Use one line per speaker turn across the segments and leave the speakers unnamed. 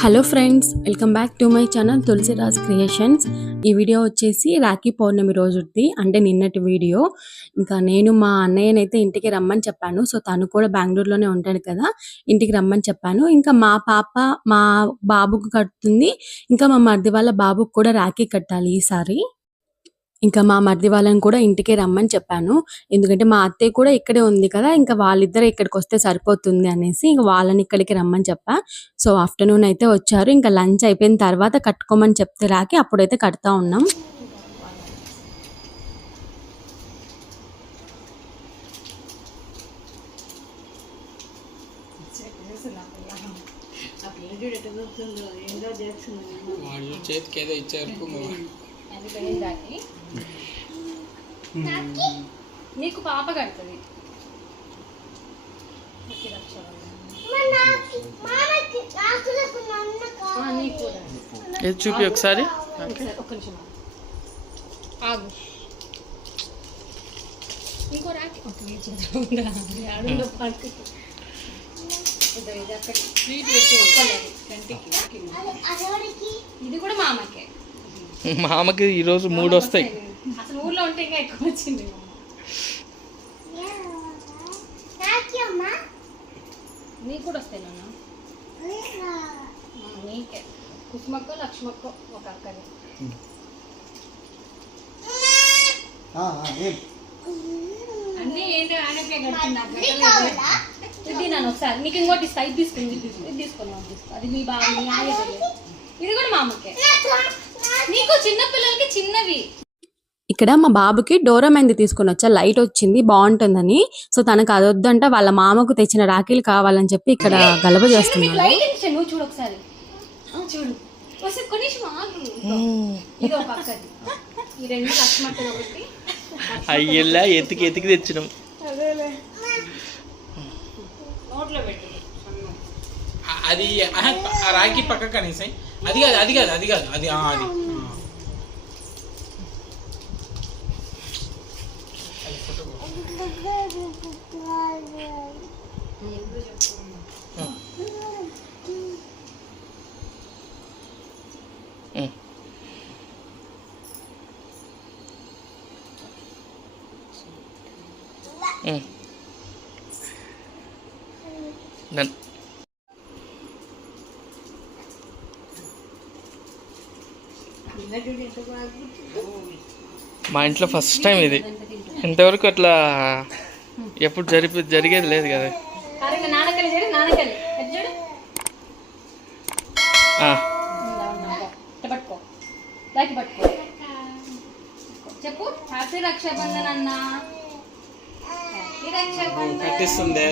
Hello friends welcome back to my channel Tulasiraj creations ఈ video వచ్చేసి రాఖీ పౌర్ణమి రోజుది అంటే నిన్నటి వీడియో ఇంకా నేను మా అన్నయ్యనైతే ఇంటికి రమ్మని చెప్పాను. సో తను కూడా బెంగళూరులోనే ఉంటాడు కదా ఇంటికి రమ్మని చెప్పాను. ఇంకా మా పాప మా బాబుకు కడుతుంది. ఇంకా మా మరిది వాళ్ళ బాబుకు కూడా రాఖీ కట్టాలి ఈసారి. ఇంకా మా మరిది వాళ్ళని కూడా ఇంటికే రమ్మని చెప్పాను. ఎందుకంటే మా అత్తయ్య కూడా ఇక్కడే ఉంది కదా ఇంకా వాళ్ళిద్దరు ఇక్కడికి వస్తే సరిపోతుంది అనేసి ఇంకా వాళ్ళని ఇక్కడికి రమ్మని చెప్పా. సో ఆఫ్టర్నూన్ అయితే వచ్చారు. ఇంకా లంచ్ అయిపోయిన తర్వాత కట్టుకోమని చెప్తే రాకి అప్పుడైతే కడతా ఉన్నాం.
వాళ్ళు చేతికి ఏదో ఇచ్చారు
నీకు? పాప కడుతుంది.
చూపి ఒకసారి.
ఒక్క నిమిషం. ఆగు. ఇంకో రాకి. ఇది కూడా మా అమ్మకే
మా అమ్మకి ఈరోజు మూడు వస్తాయి.
అసలు ఊర్లో ఉంటే ఇంకా ఎక్కువ వచ్చింది నీకు కూడా వస్తాయి నాన్న. ఆ, నీకే. కుసుమక్కో లక్ష్మక్కో ఒక అక్కని అన్నీ ఏంటి ఆయనకే. ఇది నన్ను ఒకసారి. నీకు ఇంకోటి ఇస్తా. ఇది తీసుకుని ఇది తీసుకో ఇది తీసుకుని నాకు తీసుకో అది మీ బాబు. ఇది కూడా మా అమ్మకే నీకు చిన్న పిల్లలకి చిన్నవి. ఇక్కడ మా బాబుకి డోరామైంది తీసుకొని వచ్చా. లైట్ వచ్చింది బాగుంటుందని. సో తనకు అది వద్దంట వాళ్ళ మామకు తెచ్చిన రాఖీలు కావాలని చెప్పి ఇక్కడ గలబ నువ్వు చూడు ఒకసారి. చూడు. లక్ష్మక్కది ఒకటి
అయ్యల్లా ఎతికి ఎతికి తెచ్చినాం.
నోట్లో పెట్టు.
అది రాఖీ పక్క కనీసం. అది కాదు అది కాదు అది కాదు అది ఆ, అది ఆ. అది ఫోటో కొట్టు.
నన్ మా ఇంట్లో ఫస్ట్ టైం ఇది. ఇంతవరకు అట్లా ఎప్పుడు జరిపి జరిగేది లేదు కదా.
చూడు చూడు? చెప్పు. హ్యాపీ రక్షాబంధన్ అన్న. హ్యాపీ రక్షాబంధన్.
కట్టిస్తుంది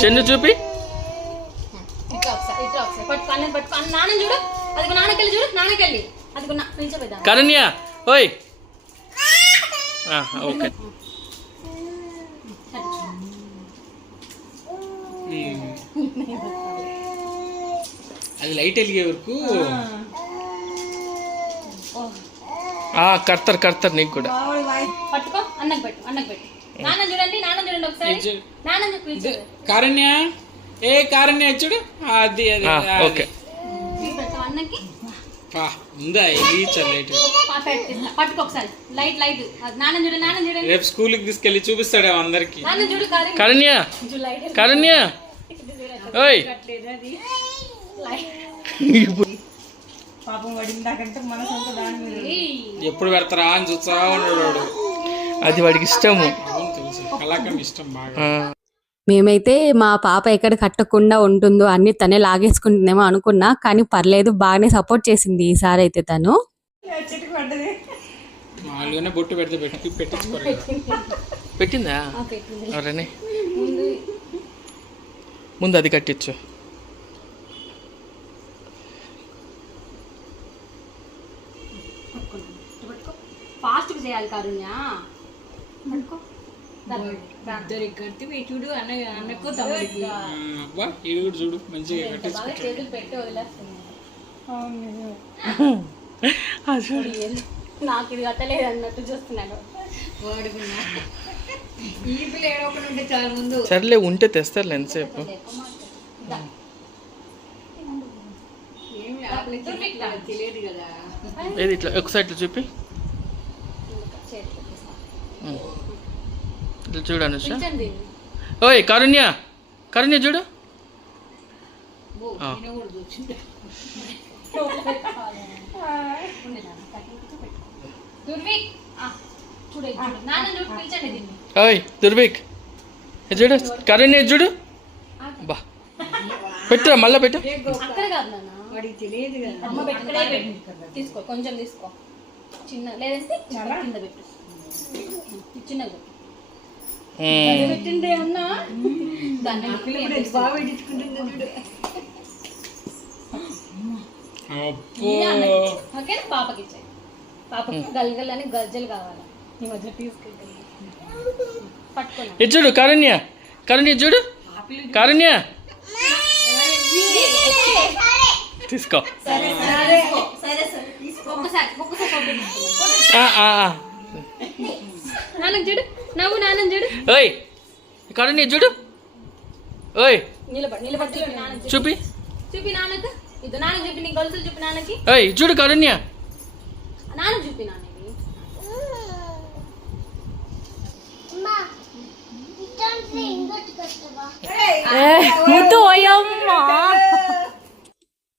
చెన్ను చూపి.
ఇట్లా ఒకసారి ఇట్లా ఒకసారి. పట్టుకో అన్న నాన్న చూడు. అదిగో నాన్నకెళ్ళి చూడు నాన్నకెళ్ళి.
కరణ్య ఓయ్. ఆ, ఓకే.
అది లైట్ వెలిగే వరకు.
ఆ, కడతారు కడతారు నీకు కూడా.
పట్టుకో అన్నకు పెట్టు అన్నకు పెట్టు. నాన్న చూడండి నాన్న చూడండి ఒకసారి.
ఇది-
నాన్న చెప్పు ఇది చూడు.
కారణ్య ఏ కారణ్య చూడు. అది అది.
ఓకే.
అన్నకి?
ఉందా లైట్?
Light light. నాన్న చూడు నాన్న చూడండి
రేపు స్కూల్కి తీసుకెళ్ళి చూపిస్తాడేమో అందరికి.
కరణ్య! కరణ్య! ఓయ్.
ఎప్పుడు పెడతారా అని చూస్తా ఉన్నాడు వాడు.
అది వాడికి ఇష్టము.
అవును తెలుసు. కళాకరణ ఇష్టం బాగా.
మేమైతే మా పాప ఎక్కడ కట్టకుండా ఉంటుందో అన్ని తనే లాగేసుకుంటుందేమో అనుకున్నా కానీ పర్లేదు బాగానే సపోర్ట్ చేసింది ఈసారి అయితే తను.
మామూలుగానే బొట్టు పెడితే పెట్టి పెట్టించుకోలేదు.
పెట్టిందా? ఎవరని ముందు అది కట్టించు.
ఫాస్ట్ చేయాలి కారుణ్య.
చూడు అన్న అన్నకు తమ్ముడికి.
అబ్బా ఇది కూడా చూడు మంచిగా
పెట్టి వదిలేస్తుంది. నాకు ఇది కట్టలేదు అన్నట్టు చూస్తున్నాడు.
వాడుకున్నా ఏడవకుండా ఉంటే చాలా ముందు.
సర్లే ఉంటే తెస్తారులే ఎంతసేపు.
వాళ్ళకి తెలియదు కదా.
ఏది ఇట్లా ఒక సైడ్ చూపి. ఇట్లా చూడు అనుష. ఓయ్ కారుణ్య కారుణ్య చూడు. ఆ.
దుర్విక్ చూడు
ఓయ్ కారుణ్య చూడు. బా. పెట్టురా మళ్ళా పెట్టు.
అక్కడ కాదు నాన్న.
వాడికి తెలియదు కదా.
అమ్మ పెట్టుకునే పెట్టు. తీసుకో కొంచెం తీసుకో. చిన్న లేదంటే చాలా కింద పెట్టు. చిన్నగా ఓకే పాపకి ఇచ్చాయి పాపకి గల్గల్ అని గజ్జలు కావాలి. ఈ మధ్య తీసుకెళ్తాను పట్టుకోండి
ఇది చూడు కారుణ్య. కారుణ్య చూడు. కారుణ్య. తీసుకో.
సరే సరే సరే సరే ఒక్కసారి ఒక్కసారి పంపించు.
ఆ, ఆ, ఆ.
నాన్న చూడు. నవ్వు నాన్న చూడు.
ఓయ్ కారుణ్య చూడు. ఓయ్
నిలబడి నిలబడి చూపి నాన్న చూపి. నాన్నకు. ఇది నాన్న చూపి నీ గొలుసులు చూపి నాన్నకి.
ఓయ్ చూడు కారుణ్య
నాన్న చూపి నాన్నకి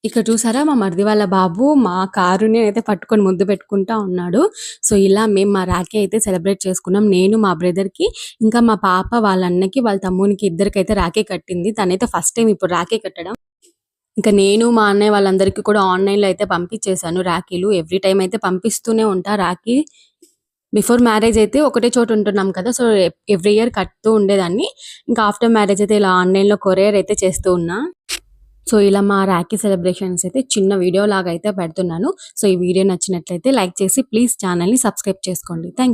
ఇక్కడ చూసారా మా మరిది వాళ్ళ బాబు మా కారుని అయితే పట్టుకొని ముద్దు పెట్టుకుంటా ఉన్నాడు. సో ఇలా మేము మా రాఖీ అయితే సెలబ్రేట్ చేసుకున్నాం. నేను మా బ్రదర్కి ఇంకా మా పాప వాళ్ళ అన్నకి వాళ్ళ తమ్మునికి ఇద్దరికైతే రాఖీ కట్టింది. తనైతే ఫస్ట్ టైం ఇప్పుడు రాఖీ కట్టడం. ఇంకా నేను మా అన్నయ్య వాళ్ళందరికీ కూడా ఆన్లైన్లో అయితే పంపించేశాను రాఖీలు. ఎవ్రీ టైం అయితే పంపిస్తూనే ఉంటా రాఖీ. బిఫోర్ మ్యారేజ్ అయితే ఒకటే చోట ఉంటున్నాం కదా సో ఎవ్రీ ఇయర్ కడుతూ ఉండేదాన్ని. ఇంకా ఆఫ్టర్ మ్యారేజ్ అయితే ఇలా ఆన్లైన్లో కొరియర్ అయితే చేస్తూ ఉన్నా. సో ఇలా మా రాఖీ సెలబ్రేషన్స్ అయితే చిన్న వీడియో లాగా అయితే పెడుతున్నాను. సో ఈ వీడియో నచ్చినట్లయితే లైక్ చేసి ప్లీజ్ ఛానల్ని సబ్స్క్రైబ్ చేసుకోండి. థ్యాంక్